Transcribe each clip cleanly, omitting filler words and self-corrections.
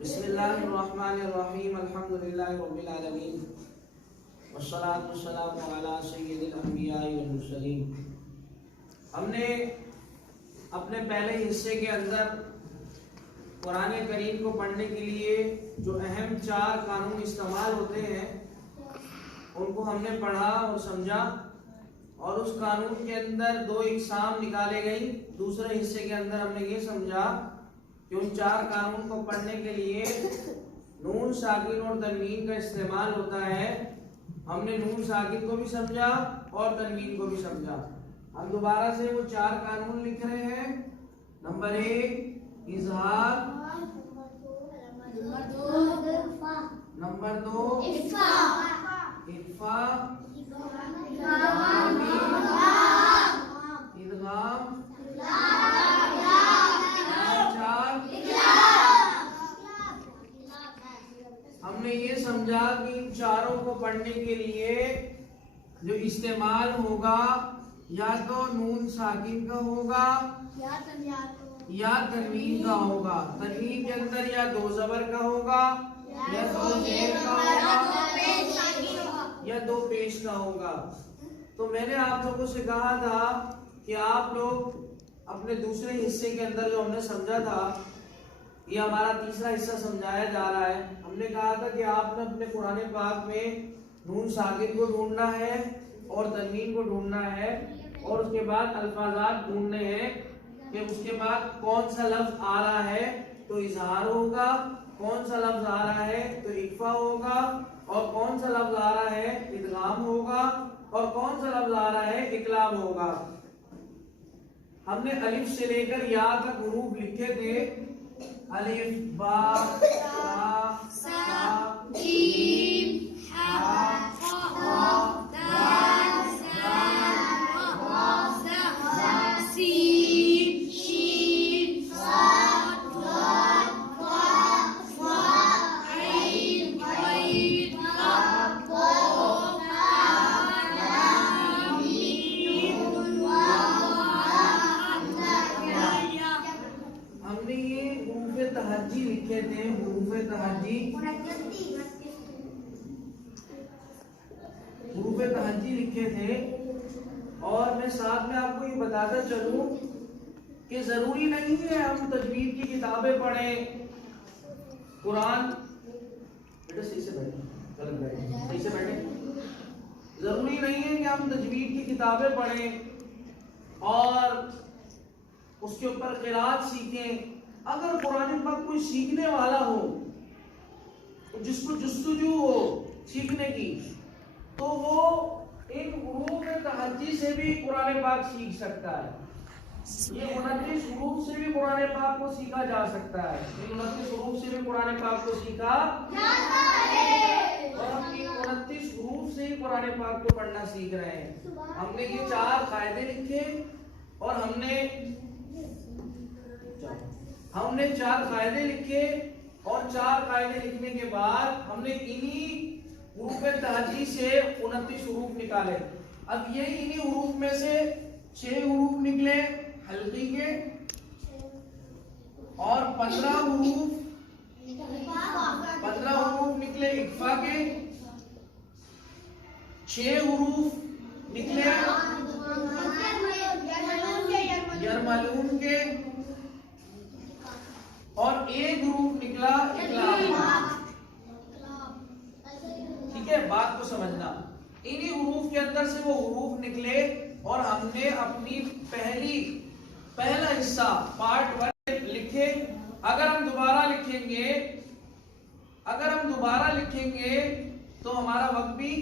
बिस्मिल्लाहिर्रहमानिर्रहीम अल्हम्दुलिल्लाहि रब्बिल आलमीन वस्सलातु वस्सलामु अला सय्यिदिल अंबिया'i वल मुरसलीन। हमने अपने पहले हिस्से के अंदर कुरान करीम को पढ़ने के लिए जो अहम 4 कानून इस्तेमाल होते हैं उनको हमने पढ़ा और समझा, और उस कानून के अंदर 2 इकसाम निकाले गई। दूसरे हिस्से के अंदर हमने ये समझा कि उन 4 कानून को पढ़ने के लिए नून साकिन और तनवीन का इस्तेमाल होता है। हमने नून साकिन को भी समझा और तनवीन को भी समझा। हम दोबारा से वो 4 कानून लिख रहे हैं। नंबर 1 इजहार, नंबर 2 इख्फा, इदगाम, हमने ये समझा कि इन चारों को पढ़ने के लिए जो इस्तेमाल होगा या तो नून साकिन का होगा या तनवीन का होगा। तनवीन के अंदर या 2 ज़बर का होगा या 2 ज़ेर का होगा या 2 पेश का होगा। तो मैंने आप लोगों से कहा था कि आप लोग अपने दूसरे हिस्से के अंदर जो हमने समझा था, ये हमारा तीसरा हिस्सा समझाया जा रहा है। हमने कहा था कि आपने अपने कुरान पाक में नून साकिन को ढूंढना है और तनवीन को ढूंढना है, और उसके बाद अल्फाजात ढूंढने हैं कि उसके बाद कौन सा लफ्ज आ रहा है तो इजहार होगा, कौन सा लफ्ज आ रहा है तो इख्फा होगा, और कौन सा लफ्ज आ रहा है इदगाम होगा, और कौन सा लफ्ज आ रहा है इकलाब होगा। हमने अलिफ से लेकर या तक हुरूफ लिखे थे। अलिफ, बा, ता, सा, जीम, हा, हा, दाल, ज़ा, सीन, शीन, साद, दाल, ज़ा, ऐन, गैन, काफ, काफ, लाम, मीम, हमने ये हुरूफ़े तहज्जी लिखे थे। हुरूफ़े तहज्जी लिखे थे। और मैं साथ में आपको ये बताता चलूं कि जरूरी नहीं है हम तजवीद की किताबें पढ़ें। कुरान बेटा सही से बैठे, सही से बैठे। जरूरी नहीं है कि हम तजवीद की किताबें पढ़ें और उसके ऊपर क़िराअत सीखें। अगर कुरान पाक कोई सीखने वाला हो, जिसको जुस्तजू हो सीखने की, तो वो इन हुरूफ़ तहज्जी से भी कुरान पाक सीख सकता है। ये 29 हुरूफ से भी कुरान पाक को सीखा जा सकता है। इन 29 हुरूफ से भी कुरान पाक को सीखा जाता है, और हम इन 29 हुरूफ से ही कुरान पाक को पढ़ना सीख रहे हैं। हमने ये 4 कायदे लिखे और हमने 4 कायदे लिखे, और 4 कायदे लिखने के बाद हमने इन्हीं हुरूफ़े तहज्जी से 29 हुरूफ निकाले। अब ये इन्हीं हुरूफ में से 6 हुरूफ निकले हल्की के, और 15 हुरूफ निकले इख्फा के, 6 हुरूफ निकले यरमलून के, और 1 हुरूफ निकला इकलाब। ठीक है, बात को समझना। इन्हीं हुरूफ के अंदर से वो हुरूफ निकले, और हमने अपनी पहला हिस्सा पार्ट 1 लिखे। अगर हम दोबारा लिखेंगे तो हमारा वक्त भी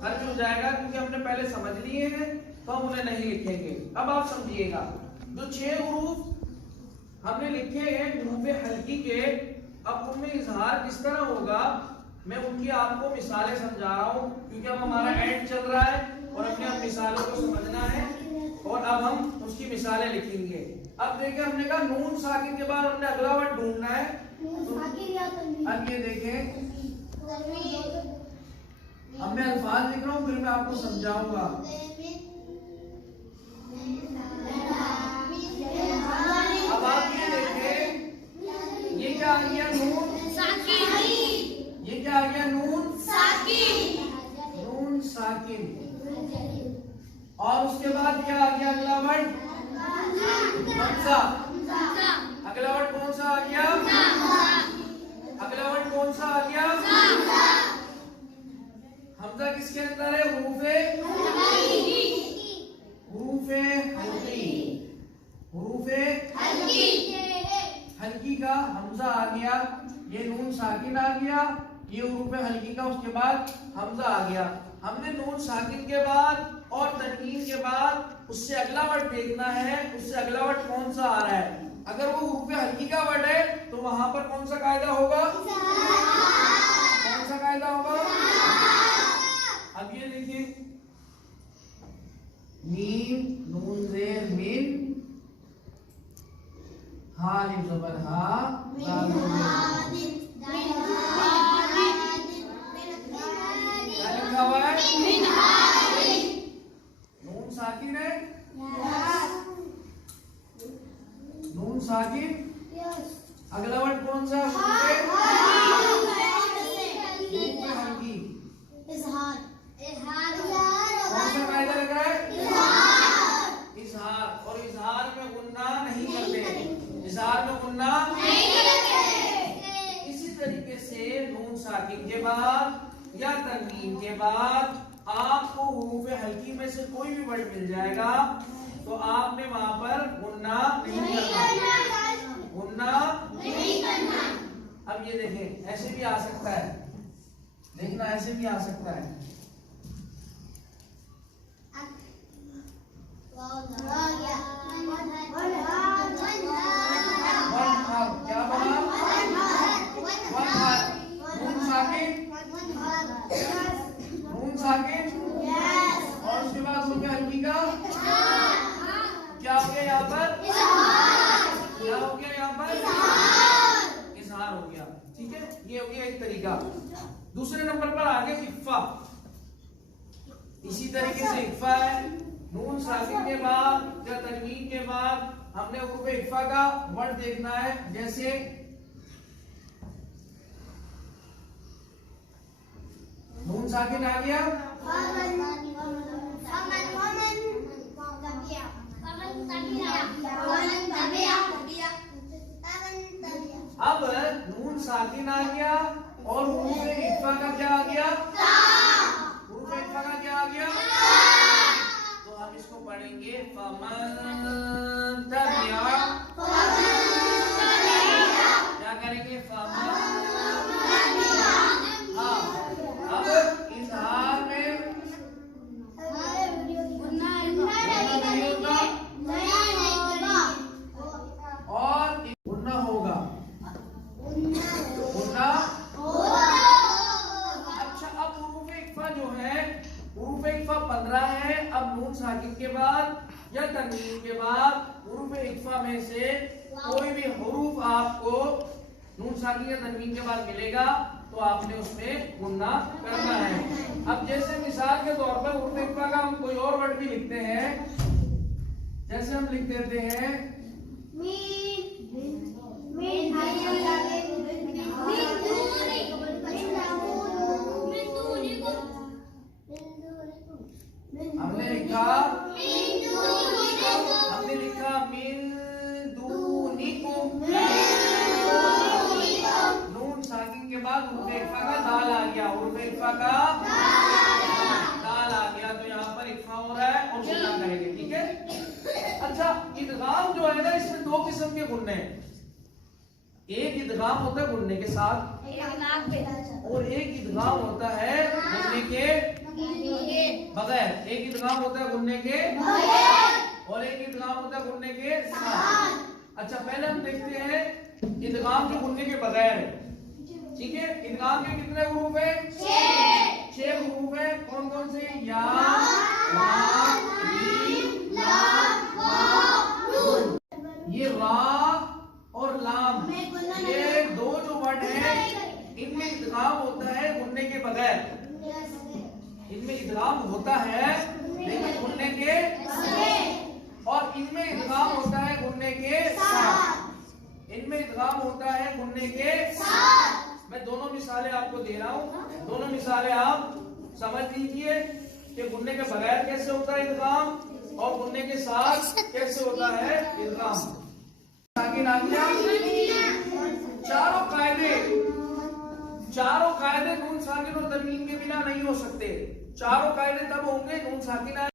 खर्च हो जाएगा, क्योंकि हमने पहले समझ लिए हैं तो हम उन्हें नहीं लिखेंगे। अब आप समझिएगा, जो 6 हुरूफ हमने लिखे हैं हुरूफ़े हल्की के, अब उनमें इजहार किस तरह होगा मैं उनकी आपको मिसालें समझा रहा हूँ, क्योंकि अब हमारा एंड चल रहा है और हमने अब मिसालों को समझना है, और अब हम उसकी मिसालें लिखेंगे। अब देखिए, हमने कहा नून साकिन के बाद हमने अगला वर्ड ढूंढना है। अब ये देखें, अब मैं अल्फाज लिख रहा हूँ, फिर मैं आपको समझाऊंगा। अब आप ये देखें, ये क्या आ गया नून ये क्या आ गया? नून साकिन। और उसके बाद क्या आ गया? अगला वर्ड हमजा। अगला वर्ड कौन सा आ गया? अगला वर्ड कौन सा आ गया? हमजा किसके अंदर है? हुरूफे हल्की का हमजा आ गया। ये नून साकिन आ गया, ये हुरूफे हल्की का, उसके बाद हमजा आ गया। हमने नून साकिन के बाद और तनवीन के बाद उससे अगला वर्ड देखना है, उससे अगला वर्ड कौन सा आ रहा है। अगर वो हुरूफे हल्की का वर्ड है तो वहां पर कौन सा कायदा होगा? कौन सा कायदा होगा? अब ये देखिए, मीम नून जेर मिन, हा लिम ज़बर हा, दाल लिखा हुआ है नून साकिन है। नून साकिन। अगला वर्ड कौन सा? हल्की। कौन सा कायदा लग रहा है? इजहार। और इजहार में गुन्ना नहीं करते, इजहार में गुन्ना नहीं करते। इसी तरीके से नून साकिन के बाद या तनवीन के बाद आपको हुरूफे हल्की में से कोई भी वर्ड मिल जाएगा तो आपने वहां पर गुन्ना नहीं करना, गुन्ना नहीं करना। अब ये देखें, ऐसे भी आ सकता है, देखना ऐसे भी आ सकता है। क्या बना? नून साकिन। और उसके बाद हुरूफे हल्की का क्या हो गया यहाँ पर? क्या हो गया यहाँ पर? इजहार हो गया। ठीक है, ये हो गया एक तरीका। दूसरे नंबर पर आगे इक्फा। इसी तरीके से इक्फा है, नून साकिन के बाद या तनवीन के बाद हमने हुरूफ इक्फा का वर्ड देखना है। जैसे नून साकिन आ गया, अब नून साकिन आ गया और हुरूफ इक्फा का क्या आ गया? हुरूफ इक्फा का क्या आ गया? तो हम इसको पढ़ेंगे फमन तबिया। क्या करेंगे? फमन। हाँ, अब इजहार में और गुन्ना होगा। अच्छा, अब हुरूफ इक्फा जो है, हुरूफ इक्फा 15 है। अब नून साकिन के बाद या तनवीन के बाद हुरूफ इक्फा में से कोई भी हुरूफ आपको नून साकिन या तनवीन के बाद मिलेगा तो आपने उसमें गुन्ना करना है। अब जैसे मिसाल के तौर पर हुरूफ इक्फा का हम कोई और वर्ड भी लिखते हैं, जैसे हम लिख देते हैं हमने लिखा मिन दूनिकुम। नून साकिन के बाद हुरूफ इक्फा का दाल आ गया, हुरूफ इक्फा का दाल आ गया, तो यहाँ पर इक्फा हो रहा है और गुन्ना करेंगे। ठीक है। अच्छा, इदगाम जो है ना, इसमें दो किस्म के गुन्ने हैं। एक इदगाम होता है गुन्ने के साथ और एक इदगाम होता है गुन्ने के बगैर। एक इदगाम होता है गुन्ने के और एक इदगाम होता है गुन्ने के साथ। अच्छा, पहले हम देखते हैं इदगाम जो गुन्ने के बगैर है। ठीक है, इदगाम के कितने हुरूफ है? 6 हुरूफ है। कौन कौन से? या, ला, मीम, लाम, वाव। ये रा और लाम, ये दो जो वर्ड है इनमें इदगाम होता है गुन्ने के बगैर। इनमें इदगाम होता है लेकिन गुन्ने के, और इनमें इदगाम होता है गुन्ने के साथ। इनमें इदगाम होता है गुन्ने के साथ। दोनों मिसालें आपको दे रहा हूँ, दोनों मिसालें आप समझ लीजिए कि गुन्ने के बगैर कैसे होता है इदगाम और गुन्ने के साथ कैसे होता है इदगाम। साकिन आ गया। चारों कायदे नून साकिन और तनवीन के बिना नहीं हो सकते। चारों कायदे तब होंगे नून साकिन